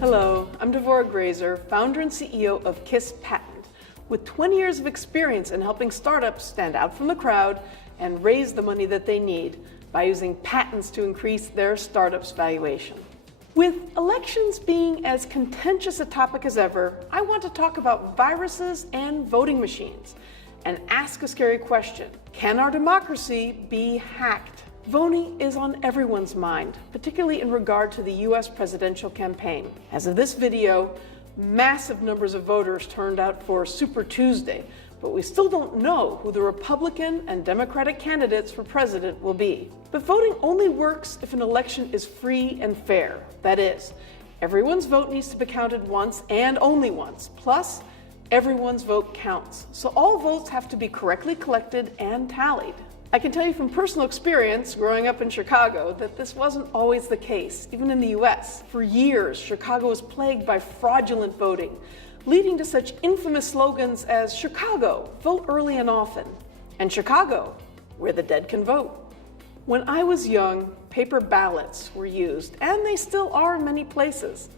Hello, I'm Devora Grazer, founder and CEO of KISS Patent, with 20 years of experience in helping startups stand out from the crowd and raise the money that they need by using patents to increase their startup's valuation. With elections being as contentious a topic as ever, I want to talk about viruses and voting machines and ask a scary question. Can our democracy be hacked? Voting is on everyone's mind, particularly in regard to the US presidential campaign. As of this video, massive numbers of voters turned out for Super Tuesday, but we still don't know who the Republican and Democratic candidates for president will be. But voting only works if an election is free and fair. That is, everyone's vote needs to be counted once and only once. Plus, everyone's vote counts. So all votes have to be correctly collected and tallied. I can tell you from personal experience growing up in Chicago that this wasn't always the case, even in the US. For years, Chicago was plagued by fraudulent voting, leading to such infamous slogans as Chicago, vote early and often, and Chicago, where the dead can vote. When I was young, paper ballots were used, and they still are in many places.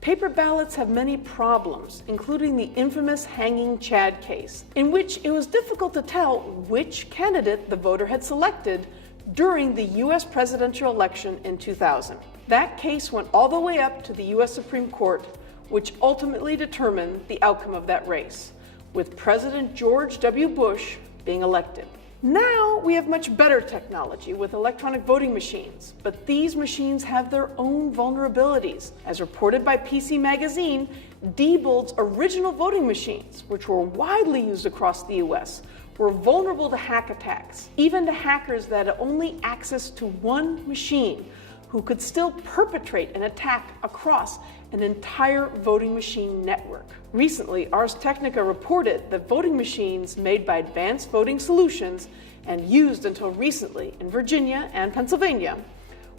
Paper ballots have many problems, including the infamous Hanging Chad case, in which it was difficult to tell which candidate the voter had selected during the US presidential election in 2000. That case went all the way up to the US Supreme Court, which ultimately determined the outcome of that race, with President George W. Bush being elected. Now we have much better technology with electronic voting machines, but these machines have their own vulnerabilities. As reported by PC Magazine, Diebold's original voting machines, which were widely used across the US, were vulnerable to hack attacks, even to hackers that had only access to one machine, who could still perpetrate an attack across an entire voting machine network. Recently, Ars Technica reported that voting machines made by Advanced Voting Solutions and used until recently in Virginia and Pennsylvania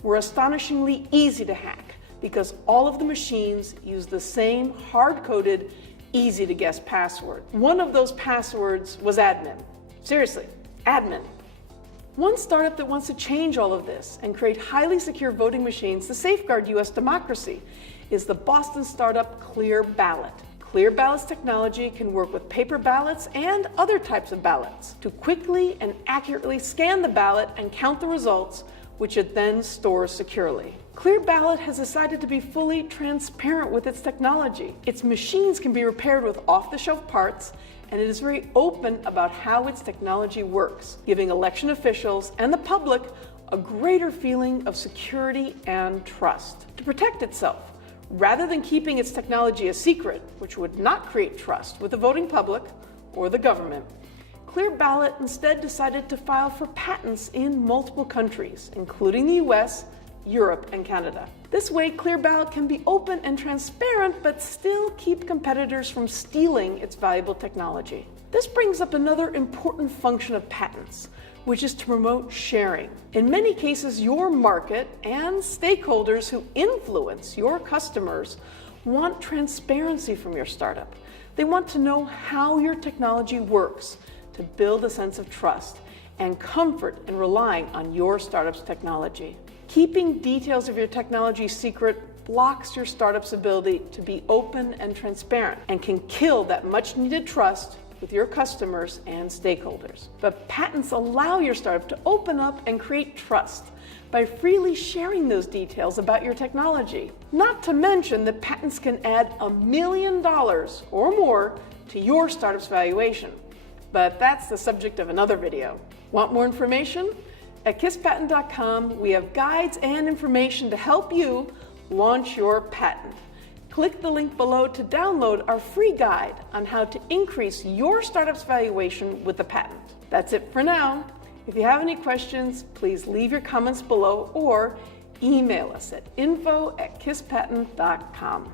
were astonishingly easy to hack because all of the machines use the same hard-coded, easy-to-guess password. One of those passwords was admin. Seriously, admin. One startup that wants to change all of this and create highly secure voting machines to safeguard US democracy is the Boston startup Clear Ballot. Clear Ballot's technology can work with paper ballots and other types of ballots to quickly and accurately scan the ballot and count the results, which it then stores securely. Clear Ballot has decided to be fully transparent with its technology. Its machines can be repaired with off-the-shelf parts, and it is very open about how its technology works, giving election officials and the public a greater feeling of security and trust. To protect itself, rather than keeping its technology a secret, which would not create trust with the voting public or the government, Clear Ballot instead decided to file for patents in multiple countries, including the US, Europe, and Canada. This way, Clear Ballot can be open and transparent, but still keep competitors from stealing its valuable technology. This brings up another important function of patents, which is to promote sharing. In many cases, your market and stakeholders who influence your customers want transparency from your startup. They want to know how your technology works to build a sense of trust and comfort in relying on your startup's technology. Keeping details of your technology secret blocks your startup's ability to be open and transparent and can kill that much needed trust with your customers and stakeholders. But patents allow your startup to open up and create trust by freely sharing those details about your technology. Not to mention that patents can add $1 million or more to your startup's valuation. But that's the subject of another video. Want more information? At KISSPatent.com, we have guides and information to help you launch your patent. Click the link below to download our free guide on how to increase your startup's valuation with a patent. That's it for now. If you have any questions, please leave your comments below or email us at info@kisspatent.com.